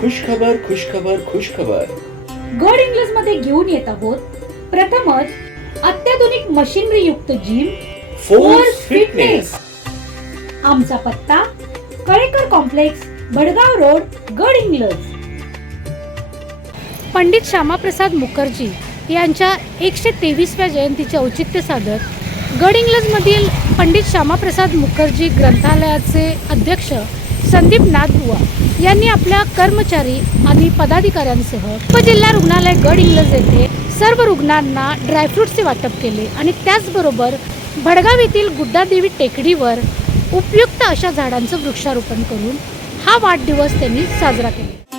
खुशखबर खुशखबर खुशखबर गड इंग्लजमध्ये घेऊन येत आहोत. प्रथमच अत्याधुनिक मशिनरी युक्त जिम फोर्स फिटनेस आमचा पत्ता कळेकर कॉम्प्लेक्स भडगाव रोड गड इंग्लज पंडित श्यामाप्रसाद मुखर्जी यांच्या एकशे तेवीसव्या जयंतीचे औचित्य साधत गड इंग्लजमधील पंडित श्यामाप्रसाद मुखर्जी ग्रंथालयाचे अध्यक्ष संदीप नाथबुवा यांनी आपल्या कर्मचारी आणि पदाधिकाऱ्यांसह उपजिल्हा रुग्णालय गड इंग्लज येथे सर्व रुग्णांना ड्रायफ्रुटचे वाटप केले आणि त्याचबरोबर भडगाव येथील गुड्डादेवी टेकडीवर उपयुक्त अशा झाडांचं वृक्षारोपण करून हा वाढदिवस त्यांनी साजरा केला.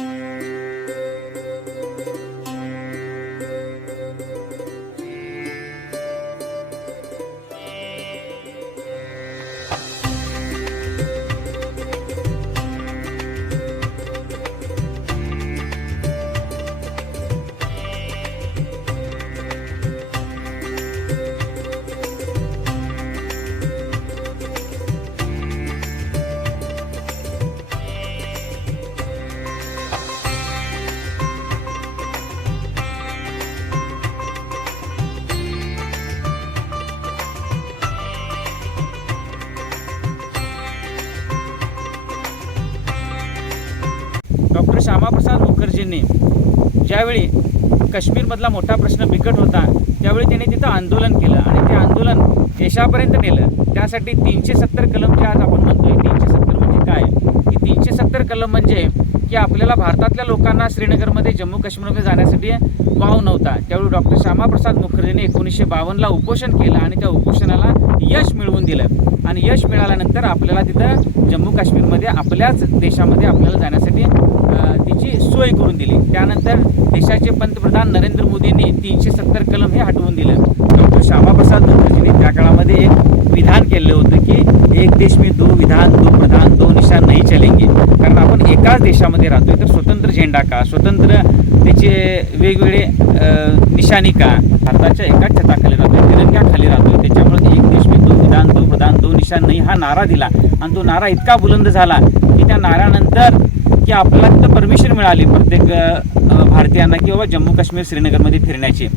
डॉक्टर श्यामाप्रसाद मुखर्जींनी ज्यावेळी काश्मीरमधला मोठा प्रश्न बिकट होता त्यावेळी त्यांनी तिथं आंदोलन केलं आणि ते आंदोलन देशापर्यंत नेलं. त्यासाठी तीनशे सत्तर कलम जे आज आपण म्हणतोय तीनशे सत्तर म्हणजे काय? की तीनशे सत्तर कलम म्हणजे की आपल्याला भारतातल्या लोकांना श्रीनगरमध्ये जम्मू काश्मीरमध्ये जाण्यासाठी वाव नव्हता. त्यावेळी डॉक्टर श्यामाप्रसाद मुखर्जीने एकोणीसशे बावन्नला उपोषण केलं आणि त्या उपोषणाला यश मिळवून दिलं. आणि यश मिळाल्यानंतर आपल्याला तिथं जम्मू काश्मीरमध्ये आपल्याच देशामध्ये आपल्याला जाण्यासाठी सोय करून दिली. त्यानंतर देशाचे पंतप्रधान नरेंद्र मोदींनी तीनशे सत्तर कलम हे हटवून दिलं. डॉक्टर श्यामाप्रसाद मुखर्जींनी त्या काळामध्ये एक विधान केलं होतं की एक देश मी दो विधान दो प्रधान दो निशान नाही चलेंगे. कारण आपण एकाच देशामध्ये राहतोय तर स्वतंत्र झेंडा का? स्वतंत्र त्याचे वेगवेगळे निशाणी का? भारताच्या एकाच छताखाली राहतोय तिरंग्याखाली राहतोय. त्याच्यामुळे एक देश मी दो विधान दो प्रधान दो निशान नाही हा नारा दिला. आणि तो नारा इतका बुलंद झाला की त्या नाऱ्यानंतर की आपल्याला तिथं परमिशन मिळाली प्रत्येक भारतीयांना की बाबा जम्मू काश्मीर श्रीनगरमध्ये फिरण्याची.